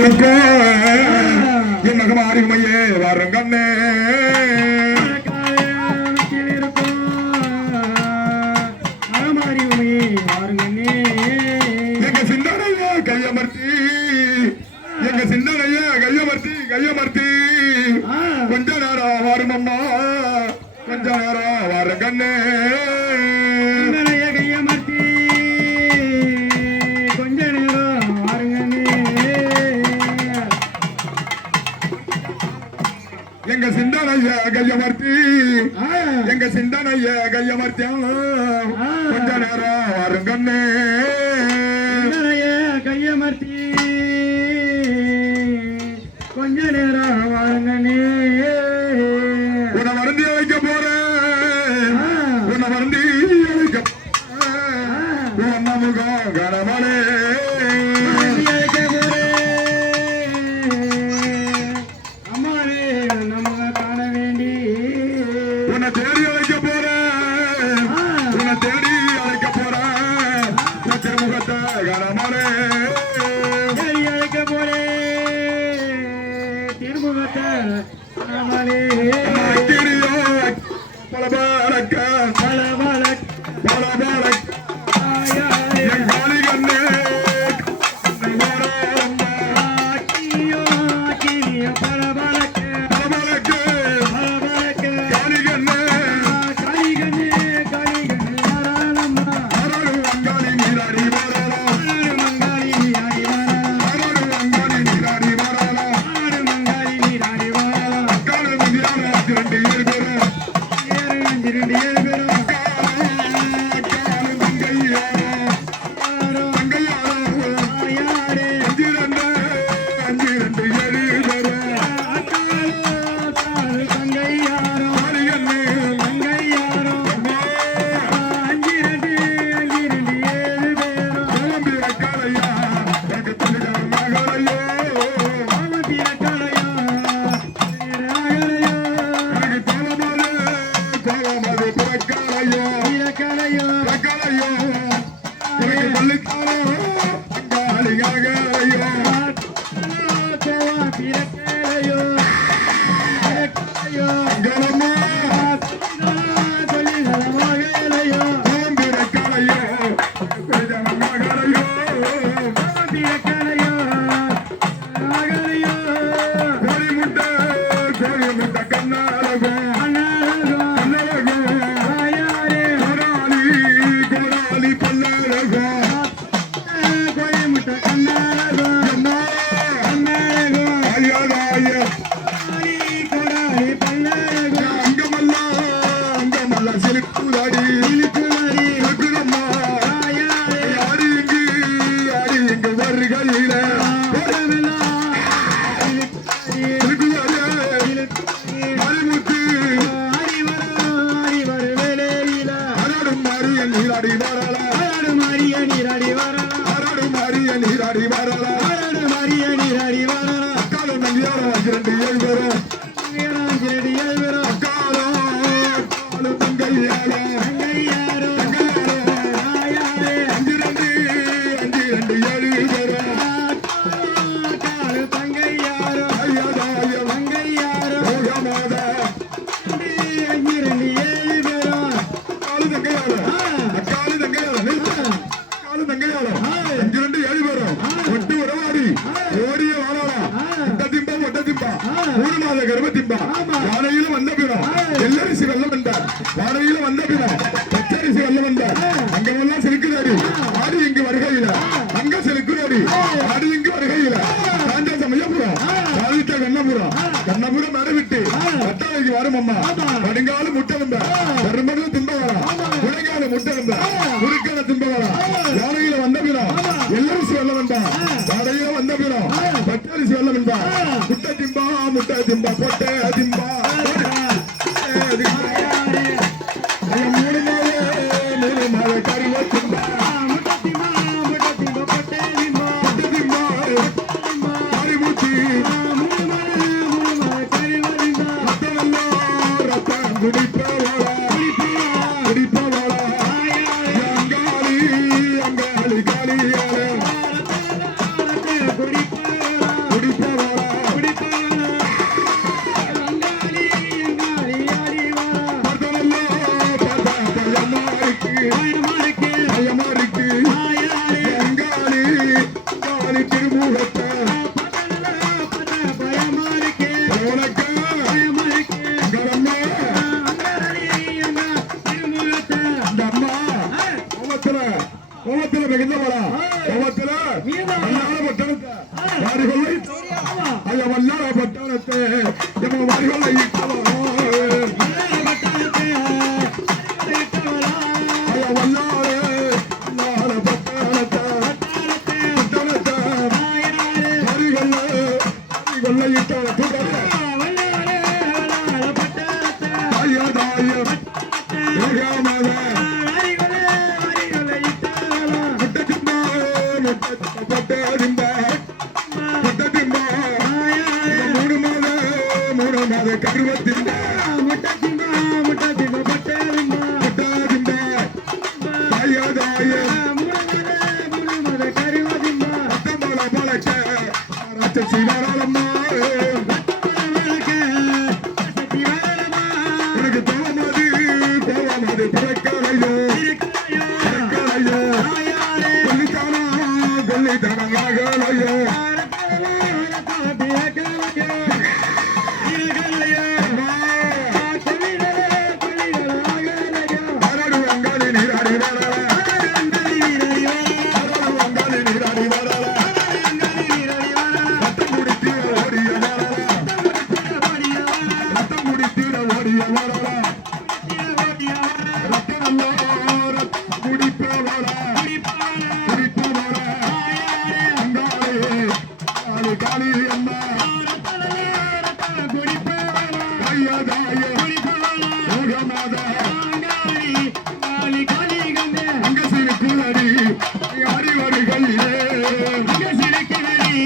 மக்களுக்கும் இன்னகம் ஆறுமையே வரங்கண்ணே எங்க சிந்தனையா கையமர்த்தி எங்க சிந்தனையா கையமர்த்தி கையமர்த்தி. கொஞ்ச நேரம் வாருமம்மா. கொஞ்ச நேரம் வரங்கண்ணே சிந்தனைய கையமர்த்தி எங்க சிந்தனைய கையமர்த்தியாலும் கொஞ்ச நேரம் வருங்கண்ணே கையமர்த்தி கொஞ்ச நேரம் வாருங்கண்ணே உன்னை வருந்தி வைக்க போறேன். உன்னை வருந்தி வைக்க போறேன். முகம் கனமலே Parabéns! Yeah. and he வெள்ளரிசி வெள்ளம் என்றார். வாடகையில வந்த பின்னர் பச்சரிசி வெள்ளம் என்றார். அங்கமெல்லாம் செலுக்குதாடி ஆடு இங்கு வருகையில. அங்க செலுக்குதாடி ஆடு இங்கு வருகையில. காஞ்சா சமயபுரம். காலிட்ட கண்ணபுரம். கண்ணபுரம் மேடை விட்டு பட்டாளைக்கு வரும் அம்மா. கடுங்கால முட்டை வந்தா பெரும்பகம் திம்ப வரா குடைங்கால முட்டை வந்தா குறுக்கால திம்ப வரா வாடகையில வந்த பின்னர் வெள்ளரிசி வெள்ளம் என்றார். வாடகையில வந்த பின்னர் பச்சரிசி வெள்ளம் என்றார். முட்டை திம்பா முட்டை திம்பா கொட்டை తగిలినవారా భగవతుల మల్లార పట్టణం వారి వల్ల అయ్య మల్లార పట్టణం వారి వల్ల Gracias.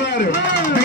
வர்றாரு.